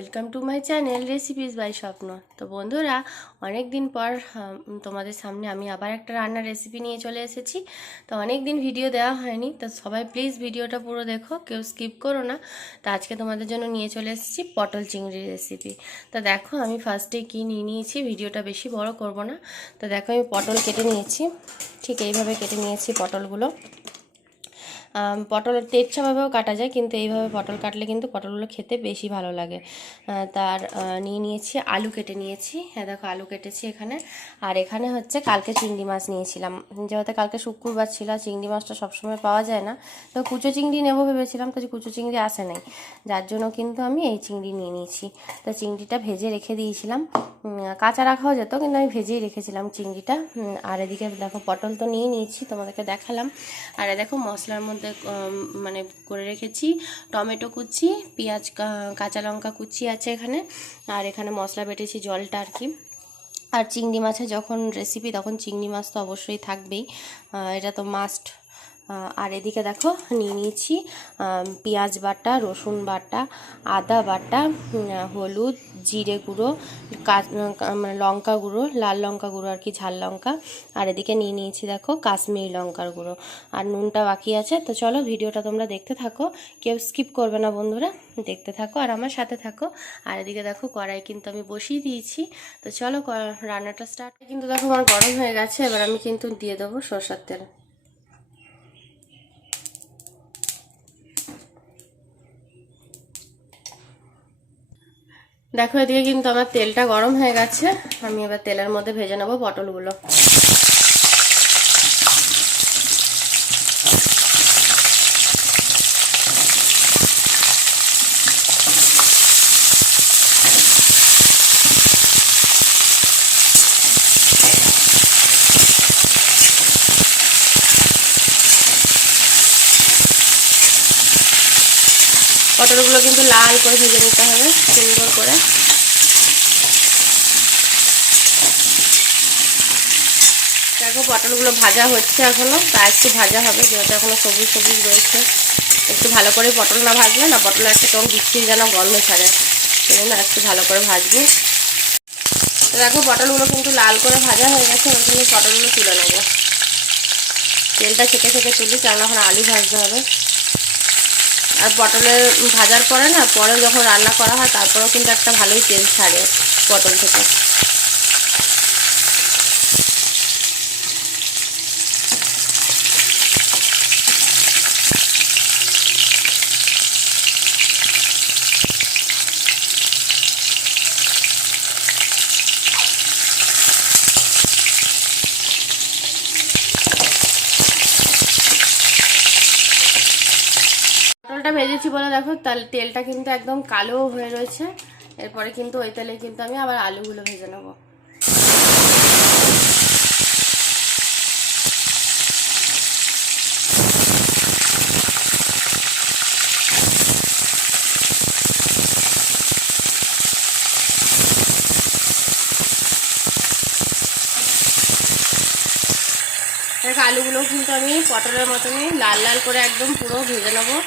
Welcome to my channel recipes by Swapna. তো বন্ধুরা, অনেক দিন পর তোমাদের সামনে আমি আবার একটা রান্নার রেসিপি নিয়ে চলে এসেছি। তো অনেক দিন ভিডিও দেওয়া হয়নি, তো সবাই প্লিজ ভিডিওটা পুরো দেখো, কেউ স্কিপ করো না। তো আজকে তোমাদের জন্য নিয়ে চলে এসেছি পটল চিংড়ি রেসিপি। তো দেখো আমি ফার্স্টে কী নিয়ে নিয়েছি, ভিডিওটা বেশি বড় করব না। তো দেখো আমি পটল কেটে নিয়েছি, ঠিক এইভাবে কেটে নিয়েছি পটলগুলো। পটল তেচ্ছাভাবেও কাটা যায়, কিন্তু এইভাবে পটল কাটলে কিন্তু পটলগুলো খেতে বেশি ভালো লাগে। তার নিয়ে নিয়েছি আলু কেটে নিয়েছি, হ্যাঁ দেখো আলু কেটেছি এখানে। আর এখানে হচ্ছে কালকে চিংড়ি মাছ নিয়েছিলাম, যেহেতু কালকে শুক্রবার ছিল, চিংড়ি মাছটা সবসময় পাওয়া যায় না। তো কুচো চিংড়ি নেবো ভেবেছিলাম, তো কুচো চিংড়ি আসে নাই, যার জন্য কিন্তু আমি এই চিংড়ি নিয়ে নিয়েছি। তো চিংড়িটা ভেজে রেখে দিয়েছিলাম, কাঁচা রাখাও যেত, কিন্তু আমি ভেজেই রেখেছিলাম চিংড়িটা। আর এদিকে দেখো পটল তো নিয়ে নিয়েছি, তোমাদেরকে দেখালাম। আর দেখো মশলার মধ্যে মানে করে রেখেছি টমেটো কুচি, পেঁয়াজ, কাঁচা লঙ্কা কুচি আছে এখানে। আর এখানে মশলা বেটেছি, জলটা আর কি। আর চিংড়ি মাছের যখন রেসিপি তখন চিংড়ি মাছ তো অবশ্যই থাকবেই, এটা তো মাস্ট। আর এদিকে দেখো নিয়ে নিয়েছি পেঁয়াজ বাটা, রসুন বাটা, আদা বাটা, হলুদ, জিরে গুঁড়ো, মানে লঙ্কা গুঁড়ো, লাল লঙ্কা গুঁড়ো আর কি, ঝাল লঙ্কা। আর এদিকে নিয়ে নিয়েছি দেখো কাশ্মীরি লঙ্কার গুঁড়ো। আর নুনটা বাকি আছে। তো চলো ভিডিওটা তোমরা দেখতে থাকো, কেউ স্কিপ করবে না বন্ধুরা, দেখতে থাকো আর আমার সাথে থাকো। আর এদিকে দেখো কড়াই কিন্তু আমি বসিয়ে দিয়েছি। তো চলো রান্নাটা স্টার্ট। কিন্তু দেখো আমার গরম হয়ে গেছে, এবার আমি কিন্তু দিয়ে দেবো সরষের তেল। দেখো এদিকে কিন্তু আমার তেলটা গরম হয়ে গেছে, আমি এবার তেলের মধ্যে ভেজে নেবো পটলগুলো। পটলগুলো কিন্তু লাল করে ভেজে নিতে হবে সুন্দর করে। দেখো পটলগুলো ভাজা হচ্ছে এখনো, তা একটু ভাজা হবে, যেহেতু এখনো সবুজ সবুজ রয়েছে। একটু ভালো করে পটল না ভাজলে না, পটলের একটা কেমন বিচ্ছিরি যেন গন্ধ ছাড়ে, সেই জন্য একটু ভালো করে ভাজবো। তো দেখো পটলগুলো কিন্তু লাল করে ভাজা হয়ে গেছে, এবার কিন্তু পটলগুলো তুলে নেবো। তেলটা ছেঁকে ছেঁকে তুলি, কারণ এখন আলু ভাজতে হবে। আর পটলের ভাজার পরে না, পরে যখন রান্না করা হয় তারপরেও কিন্তু একটা ভালোই তেল ছাড়ে পটল থেকে। পটলটা ভেজেছি বলে দেখো তেলটা কিন্তু একদম কালো হয়ে রয়েছে। এরপরে কিন্তু ওই তেলে কিন্তু আমি আবার আলুগুলো ভেজে নেবো। দেখো আলুগুলো কিন্তু আমি পটলের মতনই লাল লাল করে একদম পুরো ভেজে নেবো,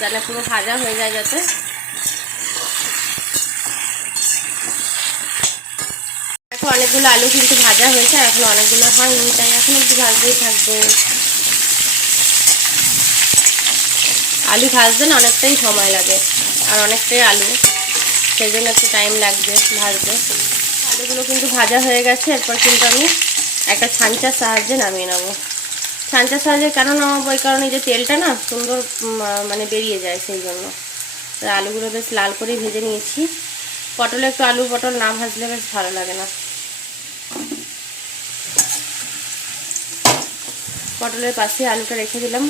যাতে পুরো ভাজা হয়ে যায় যাতে। দেখো অনেকগুলো আলু কিন্তু ভাজা হয়েছে, এখন অনেকগুলো হয়নি, তাই এখন একটু ভাজতেই থাকবো। আলু ভাজতে না অনেকটাই সময় লাগে, আর অনেকটাই আলু, সেই জন্য একটু টাইম লাগবে ভাজতে। আলুগুলো কিন্তু ভাজা হয়ে গেছে, এরপর কিন্তু আমি একটা ছাঁচার সাহায্যে নামিয়ে নেবো। ছাঁচার সাহায্যে কেন নামাবো, এই কারণে যে তেলটা না সুন্দর মানে বেরিয়ে যায়, সেই জন্য। আলুগুলো বেশ লাল করেই ভেজে নিয়েছি। পটলে একটু আলু পটল না ভাজলে বেশ ভালো লাগে না। পটলের পাশে আলুটা রেখে দিলাম।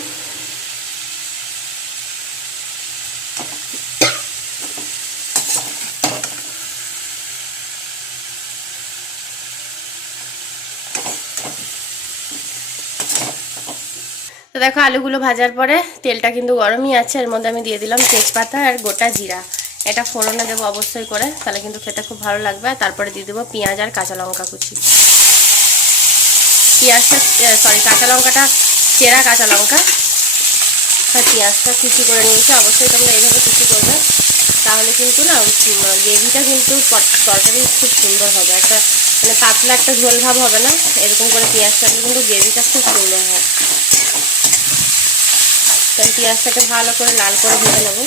তো দেখো আলুগুলো ভাজার পরে তেলটা কিন্তু গরমই আছে, এর মধ্যে আমি দিয়ে দিলাম তেজপাতা আর গোটা জিরা। এটা ফোড়নে দেবো অবশ্যই করে, তাহলে কিন্তু খেতে খুব ভালো লাগবে। তারপরে দিয়ে দেবো পেঁয়াজ আর কাঁচা লঙ্কা কুচি। পেঁয়াজটা কাঁচা লঙ্কাটা চেরা কাঁচা লঙ্কা, আর পেঁয়াজটা কুচি করে নিয়েছি, অবশ্যই তোমরা এইভাবে কুচি করবে। তাহলে কিন্তু না গ্রেভিটা কিন্তু তরকারি খুব সুন্দর হবে, একটা মানে পাতলা একটা ঝোল ভাব হবে না। এরকম করে পেঁয়াজ কাটলে কিন্তু গ্রেভিটা খুব সুন্দর হয়। তাই পেঁয়াজটাকে ভালো করে লাল করে ভেজে নেব।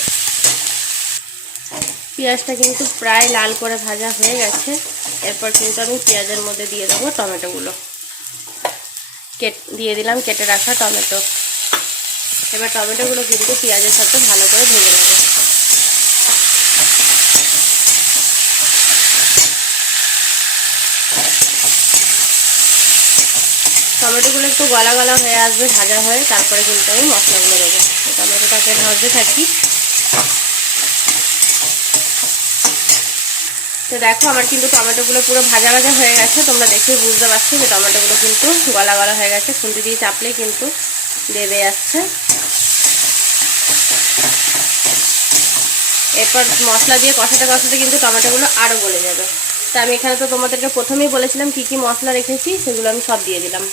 পেঁয়াজটা কিন্তু প্রায় লাল করে ভাজা হয়ে গেছে। এরপর কিন্তু আমি পেঁয়াজের মধ্যে দিয়ে দেবো টমেটোগুলো। দিয়ে দিলাম কেটে রাখা টমেটো। এবার টমেটোগুলো কিন্তু পেঁয়াজের সাথে ভালো করে ভেজে নেব। টমেটোগুলো একটু গলা গলা হয়ে আসবে ভাজা হয়ে, তারপরে কিন্তু আমি মশলাগুলো দেবো। টমেটোটাকে ভাজতে থাকি। তো দেখো আমার কিন্তু টমেটোগুলো পুরো ভাজা ভাজা হয়ে গেছে। তোমরা দেখেই বুঝতে পারছো যে টমেটোগুলো কিন্তু গলা গলা হয়ে গেছে। খুন্তি দিয়ে চাপলেই কিন্তু দেবে যাচ্ছে। এরপর মশলা দিয়ে কষাতে কষাতে কিন্তু টমেটোগুলো আরও গলে যাবে। তা আমি এখানে তো তোমাদেরকে প্রথমেই বলেছিলাম কি কি মশলা রেখেছি, সেগুলো আমি সব দিয়ে দিলাম।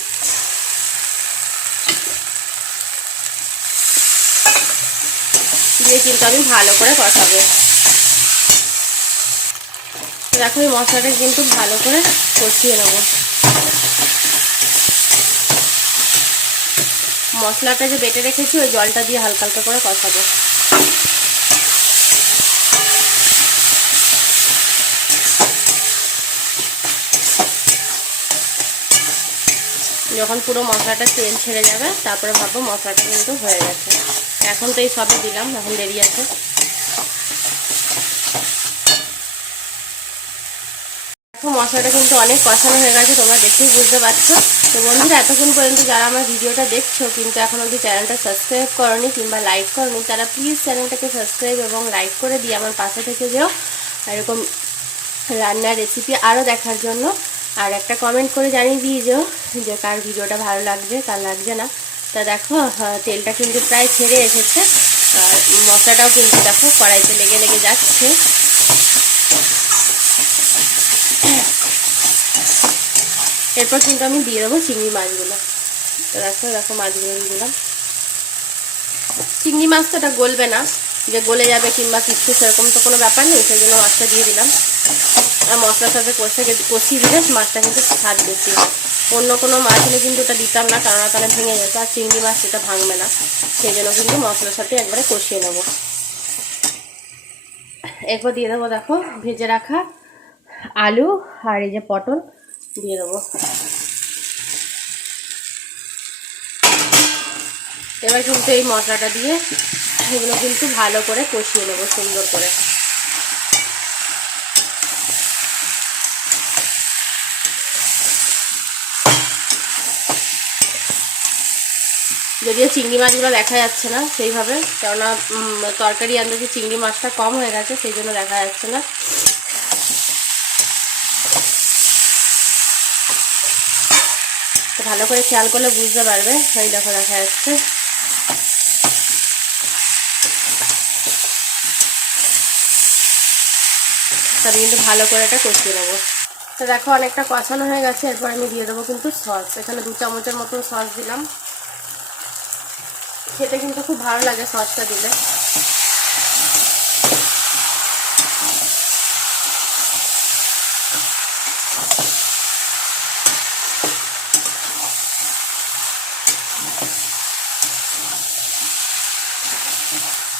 দিয়ে কিন্তু আমি ভালো করে কষাবো। দেখো এই মশলাটা কিন্তু ভালো করে কষিয়ে নেব। মশলাটা যে বেটে রেখেছি ওই জলটা দিয়ে হালকা হালকা করে কষাবো। যখন পুরো মশলাটা তেল ছেড়ে যাবে তারপরে ভাববো মশলাটা কিন্তু হয়ে গেছে। এখন তো এই সবে দিলাম, এখন দেরি আছে। দেখো মশলাটা কিন্তু অনেক কষানো হয়ে গেছে, তোমরা দেখেই বুঝতে পারছো। তো বন্ধুরা এতক্ষণ পর্যন্ত যারা আমার ভিডিওটা দেখছো কিন্তু এখন অবধি চ্যানেলটা সাবস্ক্রাইব করনি কিংবা লাইক করনি, তারা প্লিজ চ্যানেলটাকে সাবস্ক্রাইব এবং লাইক করে দিয়ে আমার পাশে থেকে যেও এরকম রান্নার রেসিপি আরও দেখার জন্য। আর একটা কমেন্ট করে জানিয়ে দিয়ে যেও যে কার ভিডিওটা ভালো লাগবে কার লাগছে না। তা দেখো তেলটা কিন্তু প্রায় ছেড়ে এসেছে, আর মশলাটাও কিন্তু দেখো কড়াইতে লেগে লেগে যাচ্ছে। এরপর কিন্তু আমি দিয়ে দেবো চিংড়ি মাছগুলো। তো দেখো মাছগুলো দিয়ে দিলাম। চিংড়ি মাছ তো এটা গলবে না, যে গলে যাবে কিংবা কিছু সেরকম তো কোনো ব্যাপার নেই, সেই জন্য মাছটা দিয়ে দিলাম। আর মশলার সাথে কষিয়ে দিলে মাছটা কিন্তু স্বাদ বেশি হয়। অন্য কোনো মাছ হলে কিন্তু ওটা দিতাম না, কারণ তাহলে ভেঙে যেত। আর চিংড়ি মাছ সেটা ভাঙবে না, সেই জন্য কিন্তু মশলার সাথে একবারে কষিয়ে নেব। এরপর দিয়ে দেবো দেখো ভেজে রাখা আলু আর এই যে পটল দিয়ে দেবো। এবার কিন্তু এই মশলাটা দিয়ে এগুলো কিন্তু ভালো করে কষিয়ে নেবো সুন্দর করে। যদিও চিংড়ি মাছগুলো দেখা যাচ্ছে না সেইভাবে, কেননা তরকারি আন্দাজে চিংড়ি মাছটা কম হয়ে গেছে, সেই জন্য দেখা যাচ্ছে না। তো ভালো করে খেয়াল করলে বুঝতে পারবে। এই দেখো দেখা যাচ্ছে। তবে কিন্তু ভালো করে এটা কষিয়ে নেবো। তো দেখো অনেকটা কষানো হয়ে গেছে। এরপর আমি দিয়ে দেবো কিন্তু সস। এখানে 2 চামচের মতন সস দিলাম। খেতে কিন্তু খুব ভালো লাগে সসটা দিলে।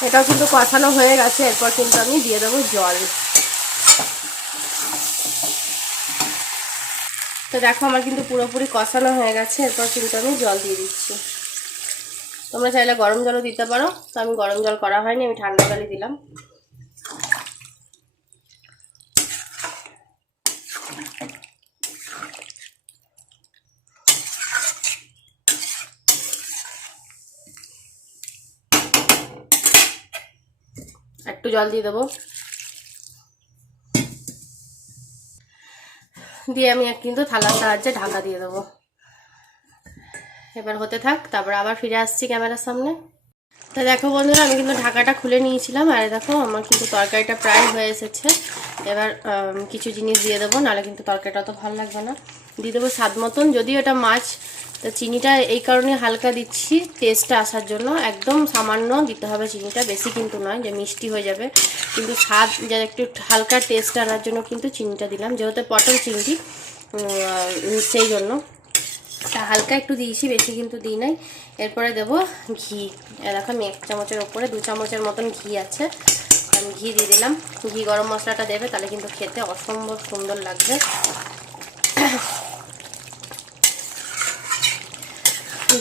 এটাও কিন্তু কষানো হয়ে গেছে। এরপর কিন্তু আমি দিয়ে দেবো জল। তো দেখো আমার কিন্তু পুরোপুরি কষানো হয়ে গেছে। এরপর কিন্তু আমি জল দিয়ে দিচ্ছি। তোমরা চাইলে গরম জলও দিতে পারো, তো আমি গরম জল করা হয়নি, আমি ঠান্ডা জলই দিলাম। একটু জল দিয়ে দেবো, দিয়ে আমি কিন্তু থালার সাহায্যে ঢাকা দিয়ে দেবো। এবার হতে থাক, তারপর আবার ফিরে আসছি ক্যামেরার সামনে। তো দেখো বন্ধুরা আমি কিন্তু ঢাকাটা খুলে নিয়েছিলাম। আর দেখো আমার কিন্তু তরকারিটা প্রায় হয়ে এসেছে। এবার কিছু জিনিস দিয়ে দেবো, নাহলে কিন্তু তরকারিটা তো ভালো লাগবে না। দিয়ে দেবো স্বাদ মতন। যদিও এটা মাছ, তো চিনিটা এই কারণে হালকা দিচ্ছি টেস্টটা আসার জন্য। একদম সামান্য দিতে হবে চিনিটা, বেশি কিন্তু নয় যে মিষ্টি হয়ে যাবে, কিন্তু স্বাদ যা একটু হালকা টেস্ট আনার জন্য কিন্তু চিনিটা দিলাম, যেহেতু পটল চিংড়ি সেই জন্য হালকা একটু দিয়েছি, বেশি কিন্তু দিই নাই। এরপরে দেবো ঘি। দেখো আমি 1 চামচের ওপরে 2 চামচের মতন ঘি আছে, আমি ঘি দিয়ে দিলাম। ঘি গরম মশলাটা দেবে, তাহলে কিন্তু খেতে অসম্ভব সুন্দর লাগবে।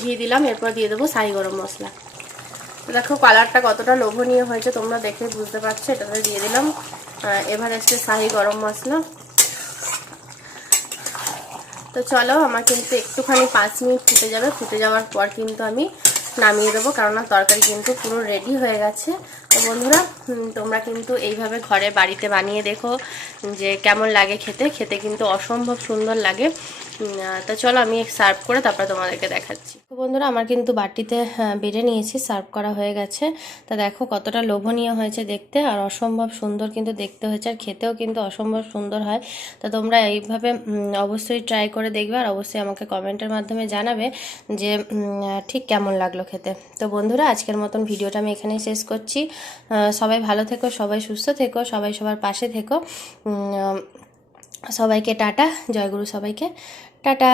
ঘি দিলাম, এরপর দিয়ে দেবো শাহি গরম মশলা। তো দেখো কালারটা কতটা লোভনীয় হয়েছে তোমরা দেখে বুঝতে পারছো। এটাতে দিয়ে দিলাম এভারেস্টের শাহি গরম মশলা। তো চলো, আমার কিন্তু একটুখানি 5 মিনিট ফুটে যাবে, ফুটে যাওয়ার পর কিন্তু আমি নামিয়ে দেবো, কেননা তরকারি কিন্তু পুরো রেডি হয়ে গেছে। তো বন্ধুরা, তোমরা কিন্তু এইভাবে ঘরে বাড়িতে বানিয়ে দেখো যে কেমন লাগে খেতে। খেতে কিন্তু অসম্ভব সুন্দর লাগে। তো চলো আমি সার্ভ করে তারপরে তোমাদেরকে দেখাচ্ছি। তো বন্ধুরা, আমার কিন্তু বাটিতে বেড়ে নিয়েছি, সার্ভ করা হয়ে গেছে। তা দেখো কতটা লোভনীয় হয়েছে দেখতে, আর অসম্ভব সুন্দর কিন্তু দেখতে হয়েছে, আর খেতেও কিন্তু অসম্ভব সুন্দর হয়। তা তোমরা এইভাবে অবশ্যই ট্রাই করে দেখবে, আর অবশ্যই আমাকে কমেন্টের মাধ্যমে জানাবে যে ঠিক কেমন লাগলো খেতে। তো বন্ধুরা, আজকের মতন ভিডিওটা আমি এখানেই শেষ করছি। সবাই ভালো থেকো, সবাই সুস্থ থেকো, সবাই সবার পাশে থেকো। সবাইকে টাটা, জয়গুরু সবাইকে, টাটা।